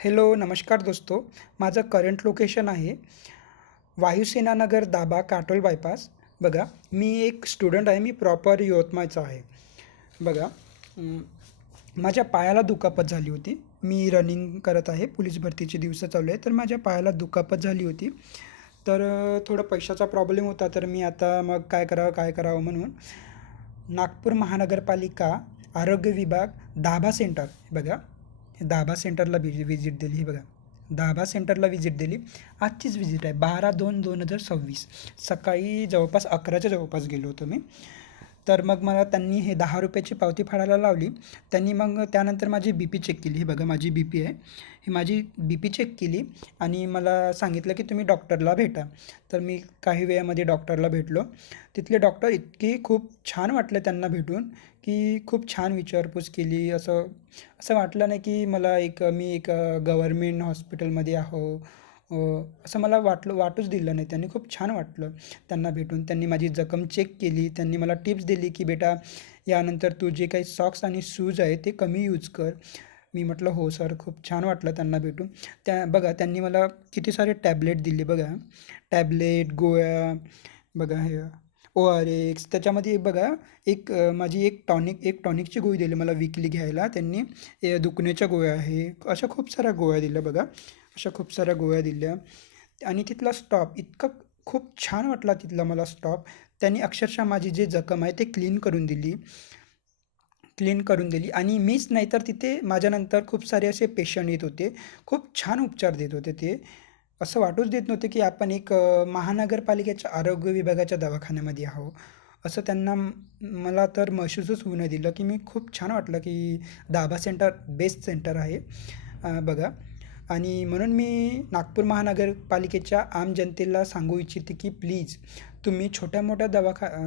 Hello नमस्कार दोस्तो. माझं करंट लोकेशन आहे वायुसेना नगर दाभा काटोल बायपास. बघा, मी एक स्टुडंट आहे. मी प्रॉपर यवतमाळचा आहे. बघा, माझ्या पायाला दुखापत झाली होती. मी रनिंग करत आहे. पोलीस भरतीचे दिवस चालू आहे. तर माझ्या पायाला दुखापत झाली होती. तर थोडं पैशाचा प्रॉब्लेम होता. तर मी आता मग काय करावं म्हणून नागपूर महानगरपालिका आरोग्य विभाग दाभा सेंटर, बघा, दाभा सेंटरला विजिट दिली. ही बघा, दाभा सेंटरला विजिट दिली. आजचीच विजिट आहे, 12/2/2026 सकाळी जवळपास 11च्या जवळपास गेलो होतो मी. तर मग मला त्यांनी हे 10 रुपयाची पावती फाडायला लावली. त्यांनी मग त्यानंतर माझी बी पी चेक केली. ही बघा, माझी बी पी आहे. ही माझी बी पी चेक केली आणि मला सांगितलं की तुम्ही डॉक्टरला भेटा. तर मी काही वेळामध्ये डॉक्टरला भेटलो. तिथले डॉक्टर इतके खूप छान वाटले त्यांना भेटून, की खूप छान विचारपूस केली. असं असं वाटलं नाही की मी एक गव्हर्मेंट हॉस्पिटलमध्ये आहो, असं मला वाटूच दिलं नाही. त्यांनी खूप छान वाटलं त्यांना भेटून. त्यांनी माझी जखम चेक केली. त्यांनी मला टिप्स दिली की बेटा, यानंतर तू जे काही सॉक्स आणि शूज आहे ते कमी यूज कर. मी म्हटलं हो सर. खूप छान वाटलं त्यांना भेटून. बघा, त्यांनी मला किती सारे टॅबलेट दिले. बघा, टॅबलेट, गोळ्या, बघा हे ORX. त्याच्यामध्ये बघा, माझी एक टॉनिकची गोळी दिली मला वीकली घ्यायला त्यांनी. दुखण्याच्या गोळ्या आहे, अशा खूप साऱ्या गोळ्या दिल्या. बघा, अशा खूप साऱ्या गोळ्या दिल्या. आणि तिथला स्टॉप इतका खूप छान वाटला तिथला मला स्टॉप. त्यांनी अक्षरशः माझी जी जखम आहे ते क्लीन करून दिली. आणि मीच नाही तर तिथे माझ्यानंतर खूप सारे असे पेशंट येत होते. खूप छान उपचार देत होते ते. असं वाटूच देत नव्हते की आपण एक महानगरपालिकेच्या आरोग्य विभागाच्या दवाखान्यामध्ये आहो. असं त्यांना मला तर महसूसच होऊ नाही दिलं. की मी खूप छान वाटलं की दाभा सेंटर बेस्ट सेंटर आहे. बघा, आणि म्हणून मी नागपूर महानगरपालिकेच्या आम जनतेला सांगू इच्छिते की प्लीज, तुम्ही छोट्या मोठ्या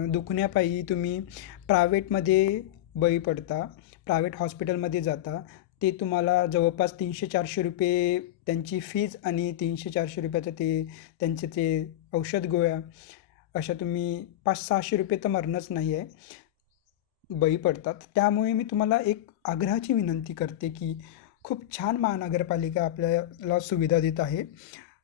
दुखण्यापायी तुम्ही प्रायव्हेटमध्ये बळी पडता, प्रायव्हेट हॉस्पिटलमध्ये जाता. ते तुम्हाला जवळपास 300-400 रुपये त्यांची फीज आणि 300-400 रुपयाचं त्यांचे ते औषध गोळ्या, अशा तुम्ही 500-600 रुपये तर मरणंच नाही आहे, बळी पडतात. त्यामुळे मी तुम्हाला एक आग्रहाची विनंती करते की खूप छान महानगरपालिका आपल्याला सुविधा देत आहे.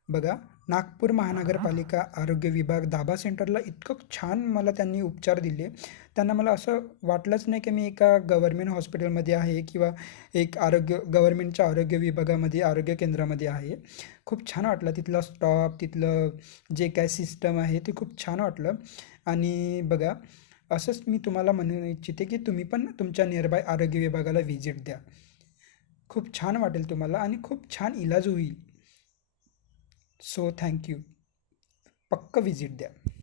बघा, नागपूर महानगरपालिका आरोग्य विभाग दाभा सेंटरला इतकं छान मला त्यांनी उपचार दिले. त्यांना मला असं वाटलंच नाही की मी एका गव्हर्मेंट हॉस्पिटलमध्ये आहे किंवा एक गव्हर्मेंटच्या आरोग्य विभागामध्ये, आरोग्य केंद्रामध्ये आहे. खूप छान वाटलं तिथला स्टॉप, तिथलं जे काय सिस्टम आहे ते खूप छान वाटलं. आणि बघा, असंच मी तुम्हाला म्हणू इच्छिते की तुम्ही पण तुमच्या नियरबाय आरोग्य विभागाला व्हिजिट द्या. खूप छान वाटेल तुम्हाला आणि खूप छान इलाज होईल. So thank you. पक्क व्हिजिट द्या.